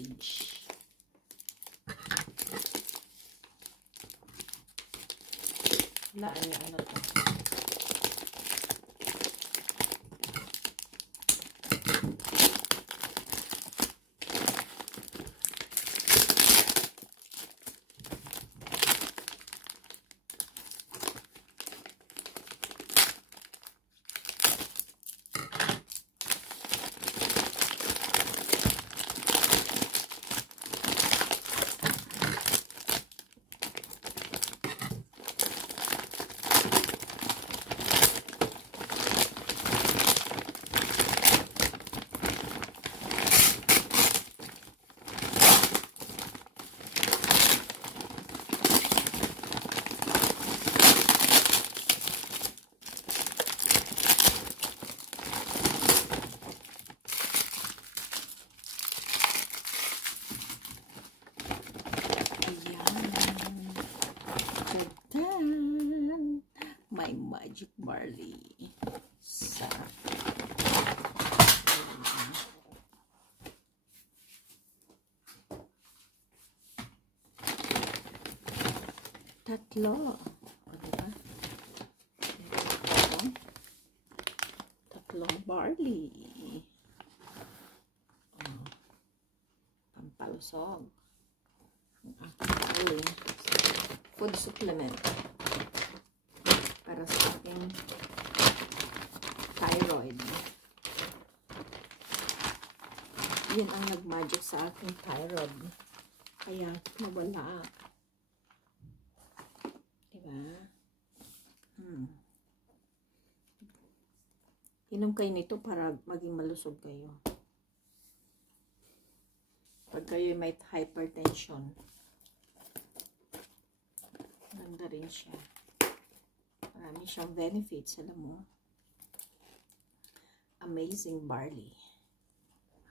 sage. Wala, ano to? My magic barley. Sarap. Tatlo. O, diba? Tatlong barley. Oh, pampalusog. Ang aking food supplement. Para sa aking thyroid. Yun ang nagmagic sa aking thyroid. Kaya nawala. Diba? Inom kayo nito para maging malusog kayo. Pag kayo may hypertension. Ganda rin siya. Marami siyang benefits, alam mo. Amazing barley.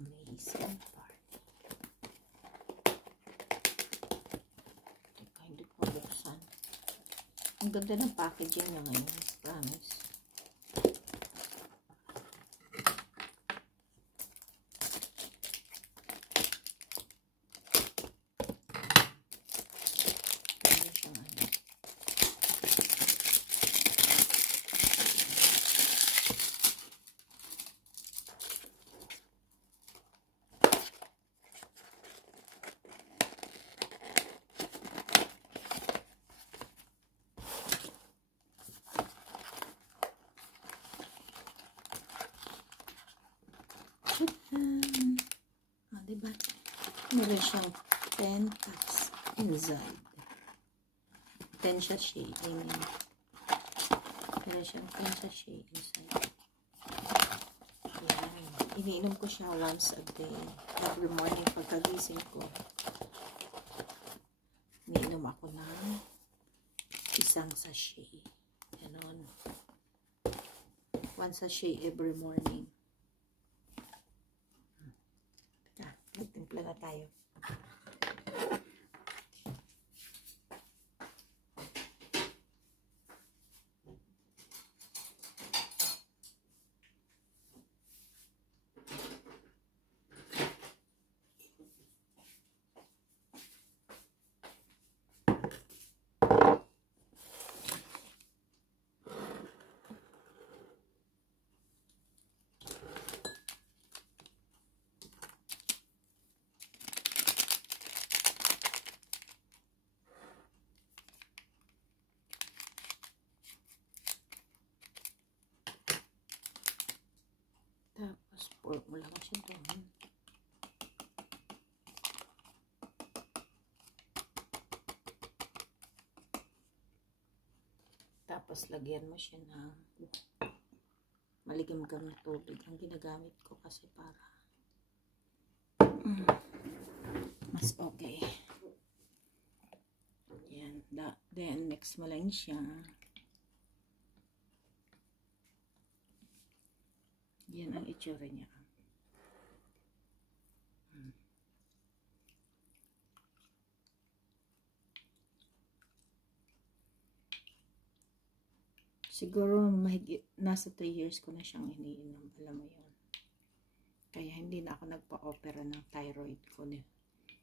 Amazing barley. Teka, hindi ko buksan. Ang ganda ng packaging niya ngayon. Promise. Diba? Meron siyang 10 cups inside. 10 sachet. Meron siyang 10 sachet inside. Ayan. Iniinom ko siya once a day. Every morning pagkagising ko. Iniinom ako ng isang sachet. Ganon. 1 sachet every morning. Magtimpla na tayo. Tapos, pour mo lang siya doon. Tapos, lagyan mo siya ng maligam-gam na tubig. Ang ginagamit ko kasi para mas okay. Yan. Then, mix mo lang siya. Yan ang itsura niya. Siguro mahigit, nasa 3 years ko na siyang iniinom. Alam mo yun. Kaya hindi na ako nagpa-opera ng thyroid ko.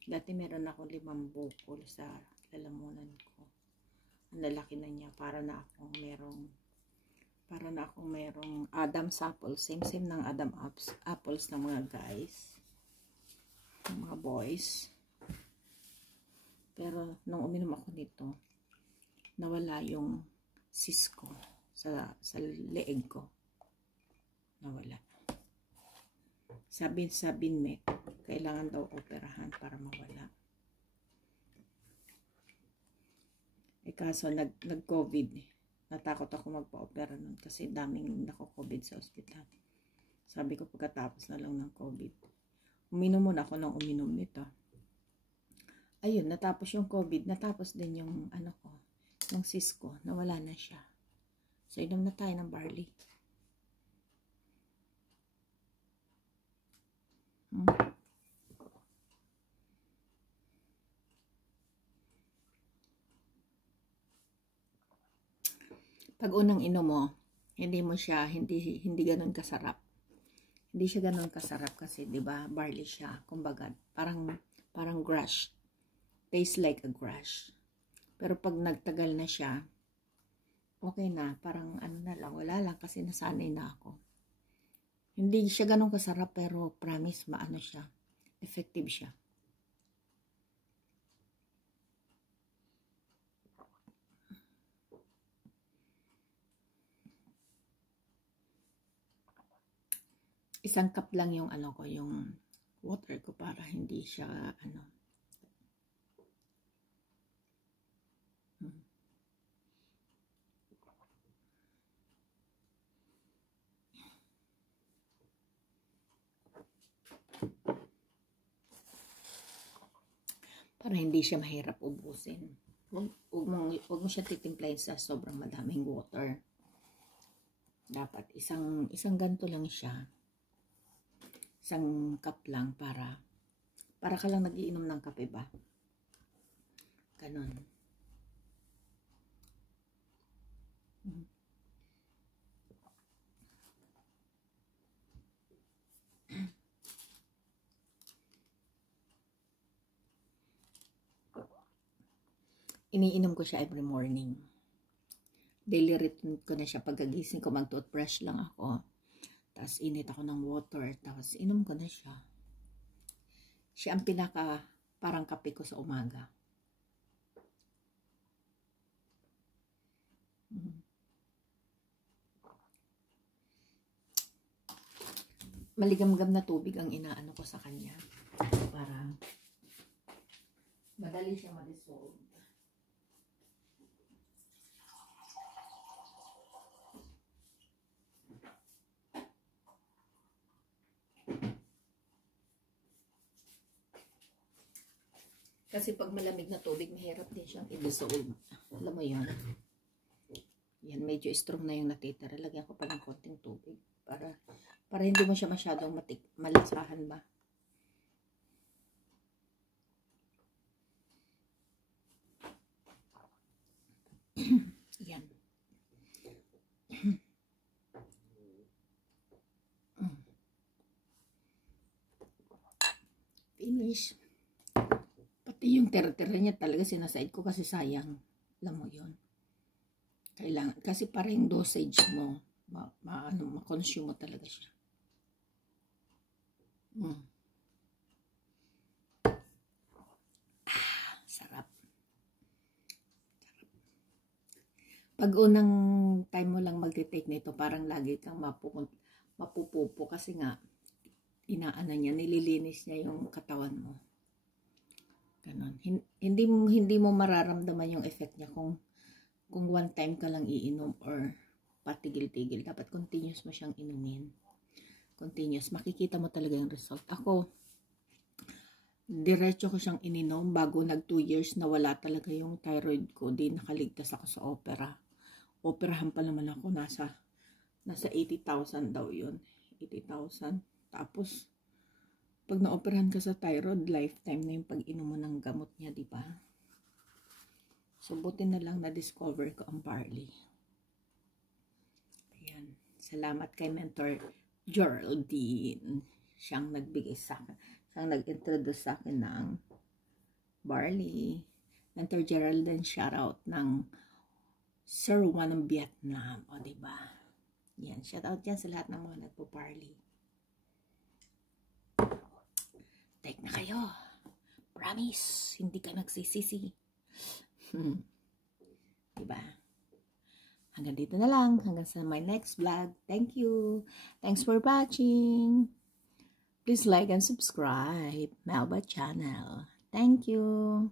Dati meron ako 5 bukol sa lalamunan ko. Ang lalaki na niya, para na akong merong Adam's apple. Same ng apples ng mga guys. Ng mga boys. Pero nung uminom ako nito, nawala yung cyst ko sa leeg ko. Nawala. Sabi sa binmet, kailangan daw operahan para mawala. Eh kaso nag-COVID. Natakot ako magpa-opera nun kasi daming nako-COVID sa ospital. Sabi ko pagkatapos na lang ng COVID. Uminom muna ako ng uminom nito. Ayun, natapos yung COVID, natapos din yung ano ko, yung cyst ko, nawala na siya. So inom na tayo ng barley. Pag unang inom mo, hindi ganun kasarap. Hindi siya ganun kasarap kasi 'di ba, barley siya. Kumbaga, parang grass. Tastes like a grass. Pero pag nagtagal na siya, okay na, parang ano na lang, wala lang kasi nasanay na ako. Hindi siya ganun kasarap pero promise maano siya. Effective siya. Isang cup lang yung ano ko, yung water ko para hindi siya ano. Para hindi siya mahirap ubusin. Huwag mo siya titimplahin sa sobrang madaming water. Dapat isang ganto lang siya. Isang cup lang para ka lang nagiinom ng kape ba? Ganon. Iniinom ko siya every morning. Daily routine ko na siya. Pagkagising ko, mag-toothbrush lang ako. Tapos init ako ng water. Tapos inom ko na siya. Siya ang pinaka parang kape ko sa umaga. Maligam-gam na tubig ang inaano ko sa kanya. Para madali siya ma-dissolve. Kasi pag malamig na tubig, mahirap din siyang i-dissolve. Alam mo yun? Yan, medyo strong na yung natitira. Lagyan ko pa ng konting tubig. Para hindi mo siya masyadong malasahan ba? Yan. Finish. Pati yung tira-tira niya talaga sinaside ko kasi sayang. Alam mo yun. Kailangan. Kasi para yung dosage mo, ma-consume mo talaga siya. Sarap. Pag unang time mo lang mag-take nito, parang lagi kang mapupupo kasi nga, inaana niya, nililinis niya yung katawan mo. Ganon. Hindi mo mararamdaman yung effect niya kung one time ka lang iinom or patigil-tigil. Dapat continuous mo siyang inumin. Continuous. Makikita mo talaga yung result. Ako, diretso ko siyang ininom bago 2 years na wala talaga yung thyroid ko. Di nakaligtas ako sa opera. Operahan pa naman ako. Nasa 80,000 daw yun. 80,000. Tapos, pag na-operahan ka sa thyroid, lifetime na yung pag-inom mo ng gamot niya, di ba? So, buti na lang na-discover ko ang barley. Ayan. Salamat kay Mentor Geraldine. Siyang nagbigay sa akin. Siyang nag-introduce sa akin ng barley. Mentor Geraldine shoutout ng Sir Juan ng Vietnam. O, diba? Yan, shoutout yan sa lahat ng mga nagpo-barley. Take na kayo. Promise, hindi ka nagsisisi. Diba? Hanggang dito na lang. Hanggang sa my next vlog. Thank you. Thanks for watching. Please like and subscribe Melba channel. Thank you.